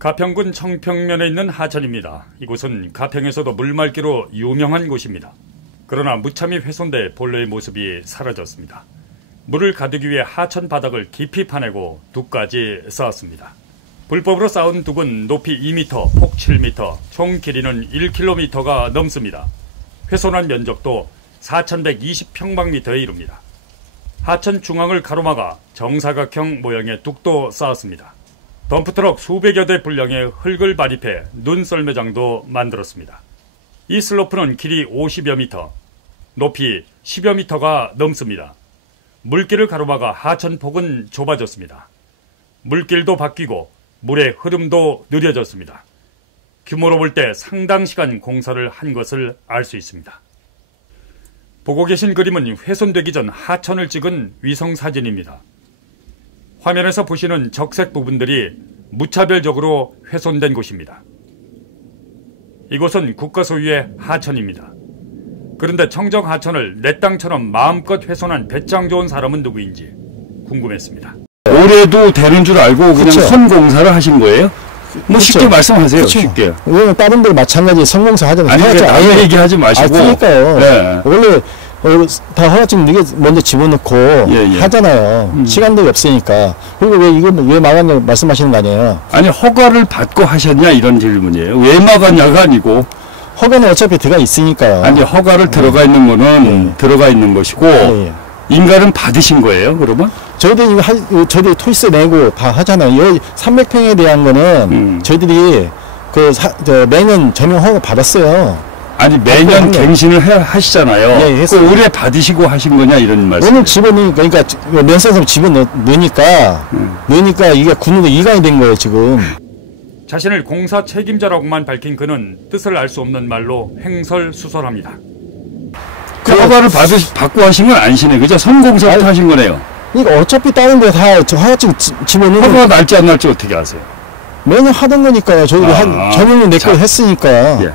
가평군 청평면에 있는 하천입니다. 이곳은 가평에서도 물맑기로 유명한 곳입니다. 그러나 무참히 훼손돼 본래의 모습이 사라졌습니다. 물을 가두기 위해 하천 바닥을 깊이 파내고 둑까지 쌓았습니다. 불법으로 쌓은 둑은 높이 2m, 폭 7m, 총 길이는 1km가 넘습니다. 훼손한 면적도 4,120평방미터에 이릅니다. 하천 중앙을 가로막아 정사각형 모양의 둑도 쌓았습니다. 덤프트럭 수백여 대 분량의 흙을 발입해 눈썰매장도 만들었습니다. 이 슬로프는 길이 50여 미터, 높이 10여 미터가 넘습니다. 물길을 가로막아 하천폭은 좁아졌습니다. 물길도 바뀌고 물의 흐름도 느려졌습니다. 규모로 볼 때 상당 시간 공사를 한 것을 알 수 있습니다. 보고 계신 그림은 훼손되기 전 하천을 찍은 위성사진입니다. 화면에서 보시는 적색 부분들이 무차별적으로 훼손된 곳입니다. 이곳은 국가 소유의 하천입니다. 그런데 청정 하천을 내 땅처럼 마음껏 훼손한 배짱 좋은 사람은 누구인지 궁금했습니다. 올해도 되는 줄 알고 그냥 그쵸. 선공사를 하신 거예요? 뭐 그쵸. 쉽게 말씀하세요. 그쵸. 쉽게. 왜냐면 다른 데도 마찬가지 성공사 하잖아요. 아니 그러니까 남의 얘기하지 마시고. 그러니까요. 네. 원래 다 허가증 이게 먼저 집어넣고 하잖아요. 시간도 없으니까. 그리고 왜 이건 왜 막았냐 말씀하시는 거 아니에요? 아니 허가를 받고 하셨냐 이런 질문이에요. 왜 막았냐가 아니고. 허가는 어차피 들어가 있으니까요. 아니 허가를 들어가 있는 거는 들어가 있는 것이고 인가는 받으신 거예요. 그러면? 저희들이 이거 저희들이 토지세 내고 다 하잖아요. 여기 300평에 대한 거는 저희들이 매년 전용 허가 받았어요. 아니 매년 갱신을 하시잖아요. 네, 그 올해 받으시고 하신 거냐 이런 말씀. 오늘 집어넣으니까 그러니까 면세점 집어넣으니까 이게 군으로 이관이 된 거예요 지금. 자신을 공사 책임자라고만 밝힌 그는 뜻을 알 수 없는 말로 횡설수설합니다. 그 허가를 받고 하신 건 아니시네. 그죠? 선공사부터 하신 거네요. 그러니까 어차피 다른 데 다 허가증 집어넣으면 허가가 날지 안 날지 어떻게 아세요? 매년 하던 거니까요. 저희도 전용은 내 걸 했으니까. 예.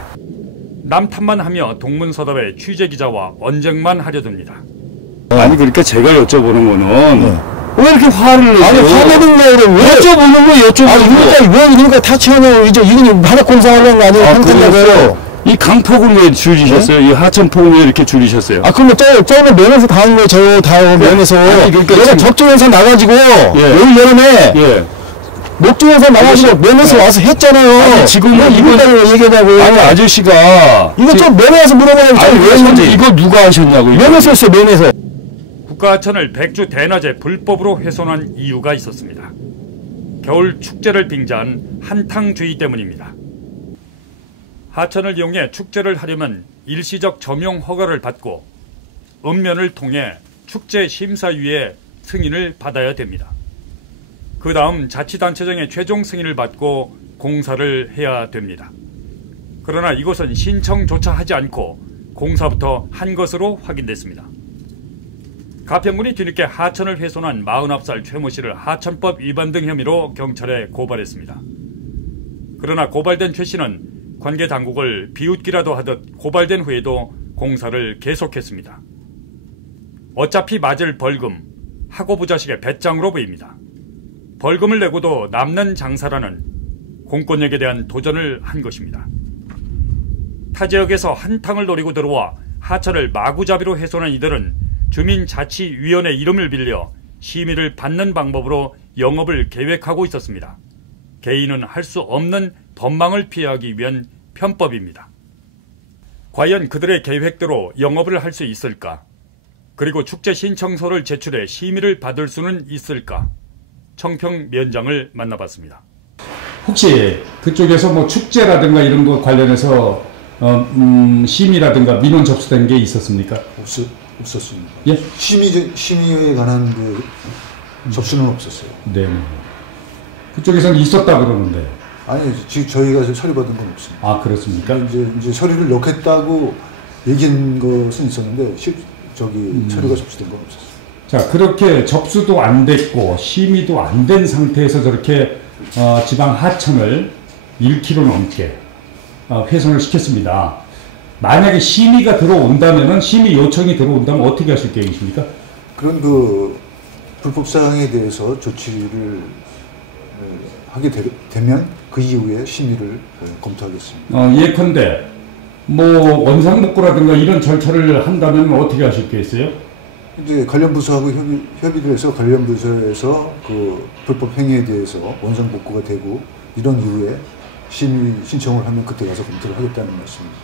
남 탓만 하며 동문서답의 취재기자와 언쟁만 하려 듭니다. 아니 그러니까 제가 여쭤보는 거는 왜 이렇게 화를 내세요? 아니 화내는 거를 왜 여쭤보는 거 여쭤보는 거. 왜 이러니까 다 채워내고 이제 이게 바닥 공사하려는 거 아니에요? 그래요? 이 강폭을 왜 줄이셨어요? 이 하천폭을 왜 이렇게 줄이셨어요? 그러면 저는 면에서 다 한 거예요. 저 다 면에서. 그러니까 내가 적정에서 나가지고 올 여름에 목동에서 나가지고 면에서 와서 했잖아요. 아니, 지금은 이걸 얘기하냐고. 아니 아저씨가 이거 좀 면에 와서 물어봐야지. 아니 왜 현재 이거 누가 하셨냐고. 면에서 했어요. 면에서. 국가하천을 백주 대낮에 불법으로 훼손한 이유가 있었습니다. 겨울 축제를 빙자한 한탕주의 때문입니다. 하천을 이용해 축제를 하려면 일시적 점용 허가를 받고 읍면을 통해 축제 심사위의 승인을 받아야 됩니다. 그 다음 자치단체장의 최종 승인을 받고 공사를 해야 됩니다. 그러나 이곳은 신청조차 하지 않고 공사부터 한 것으로 확인됐습니다. 가평군이 뒤늦게 하천을 훼손한 49살 최모 씨를 하천법 위반 등 혐의로 경찰에 고발했습니다. 그러나 고발된 최 씨는 관계 당국을 비웃기라도 하듯 고발된 후에도 공사를 계속했습니다. 어차피 맞을 벌금, 하고부자식의 배짱으로 보입니다. 벌금을 내고도 남는 장사라는 공권력에 대한 도전을 한 것입니다. 타 지역에서 한탕을 노리고 들어와 하천을 마구잡이로 훼손한 이들은 주민자치위원회 이름을 빌려 심의를 받는 방법으로 영업을 계획하고 있었습니다. 개인은 할 수 없는 법망을 피하기 위한 편법입니다. 과연 그들의 계획대로 영업을 할 수 있을까? 그리고 축제 신청서를 제출해 심의를 받을 수는 있을까? 청평면장을 만나봤습니다. 혹시 그쪽에서 뭐 축제라든가 이런 거 관련해서 심의라든가 민원 접수된 게 있었습니까? 없었습니다. 예? 심의에 관한 그 접수는 없었어요. 네. 그쪽에서는 있었다 그러는데. 아니, 지금 저희가 서류 받은 건 없습니다. 아, 그렇습니까? 이제 서류를 넣겠다고 얘기한 것은 있었는데 서류가 접수된 건 없었어요. 자, 그렇게 접수도 안 됐고 심의도 안 된 상태에서 저렇게 지방 하천을 1km 넘게 훼손을 시켰습니다. 만약에 심의가 들어온다면은 심의 요청이 들어온다면 어떻게 하실 계획이십니까? 그런 그 불법 사항에 대해서 조치를 하게 되면 그 이후에 심의를 검토하겠습니다. 예컨대 뭐 원상복구라든가 이런 절차를 한다면 어떻게 하실겠어요? 이제 관련 부서하고 협의를 해서 관련 부서에서 그 불법 행위에 대해서 원상복구가 되고 이런 이후에 심의 신청을 하면 그때 가서 검토를 하겠다는 말씀입니다.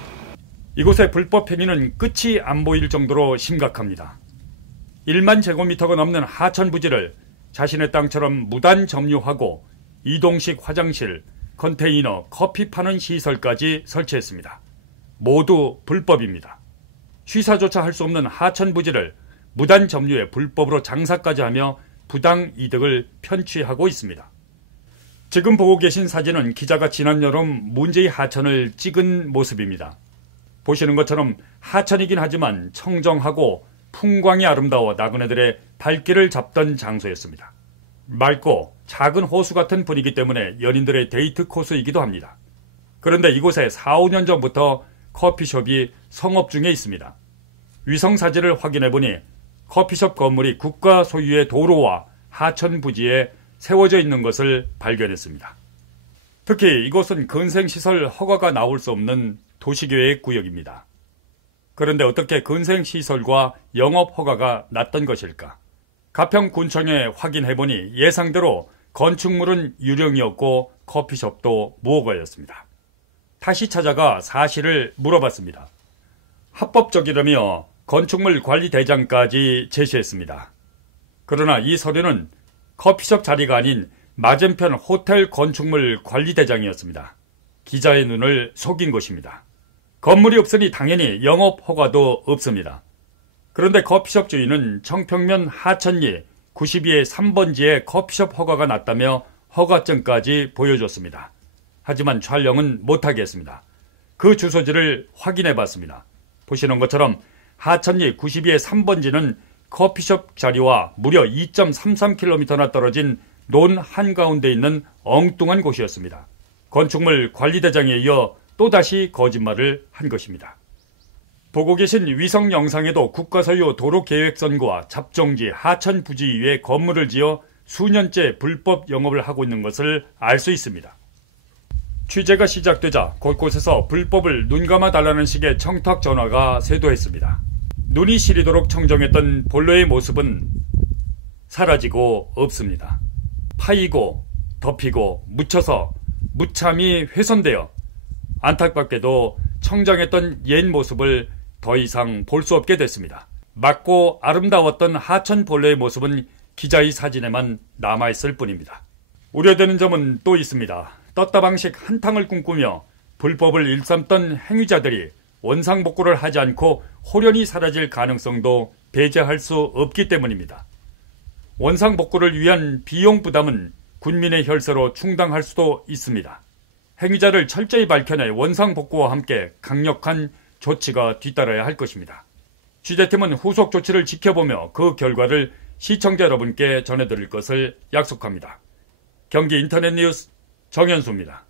이곳의 불법 행위는 끝이 안 보일 정도로 심각합니다. 1만 제곱미터가 넘는 하천 부지를 자신의 땅처럼 무단 점유하고 이동식 화장실, 컨테이너, 커피 파는 시설까지 설치했습니다. 모두 불법입니다. 취사조차 할 수 없는 하천 부지를 무단 점유에 불법으로 장사까지 하며 부당 이득을 편취하고 있습니다. 지금 보고 계신 사진은 기자가 지난 여름 문제의 하천을 찍은 모습입니다. 보시는 것처럼 하천이긴 하지만 청정하고 풍광이 아름다워 나그네들의 발길을 잡던 장소였습니다. 맑고 작은 호수 같은 분위기 때문에 연인들의 데이트 코스이기도 합니다. 그런데 이곳에 4, 5년 전부터 커피숍이 성업 중에 있습니다. 위성사진을 확인해보니 커피숍 건물이 국가 소유의 도로와 하천 부지에 세워져 있는 것을 발견했습니다. 특히 이곳은 근생시설 허가가 나올 수 없는 도시계획 구역입니다. 그런데 어떻게 근생시설과 영업 허가가 났던 것일까? 가평군청에 확인해보니 예상대로 건축물은 유령이었고 커피숍도 무허가였습니다. 다시 찾아가 사실을 물어봤습니다. 합법적이라며 건축물 관리대장까지 제시했습니다. 그러나 이 서류는 커피숍 자리가 아닌 맞은편 호텔 건축물 관리대장이었습니다. 기자의 눈을 속인 것입니다. 건물이 없으니 당연히 영업 허가도 없습니다. 그런데 커피숍 주인은 청평면 하천리 92의 3번지에 커피숍 허가가 났다며 허가증까지 보여줬습니다. 하지만 촬영은 못하겠습니다. 그 주소지를 확인해봤습니다. 보시는 것처럼 하천리 92의 3번지는 커피숍 자리와 무려 2.33km나 떨어진 논 한가운데 있는 엉뚱한 곳이었습니다. 건축물 관리대장에 이어 또다시 거짓말을 한 것입니다. 보고 계신 위성 영상에도 국가소유 도로계획선과 잡종지 하천 부지 위에 건물을 지어 수년째 불법 영업을 하고 있는 것을 알 수 있습니다. 취재가 시작되자 곳곳에서 불법을 눈감아 달라는 식의 청탁 전화가 쇄도했습니다. 눈이 시리도록 청정했던 본래의 모습은 사라지고 없습니다. 파이고 덮이고 묻혀서 무참히 훼손되어 안타깝게도 청정했던 옛 모습을 더 이상 볼 수 없게 됐습니다. 맑고 아름다웠던 하천 본래의 모습은 기자의 사진에만 남아있을 뿐입니다. 우려되는 점은 또 있습니다. 떴다 방식 한탕을 꿈꾸며 불법을 일삼던 행위자들이 원상복구를 하지 않고 홀연히 사라질 가능성도 배제할 수 없기 때문입니다. 원상복구를 위한 비용 부담은 군민의 혈세로 충당할 수도 있습니다. 행위자를 철저히 밝혀내 원상복구와 함께 강력한 조치가 뒤따라야 할 것입니다. 취재팀은 후속 조치를 지켜보며 그 결과를 시청자 여러분께 전해드릴 것을 약속합니다. 경기 인터넷 뉴스 정현수입니다.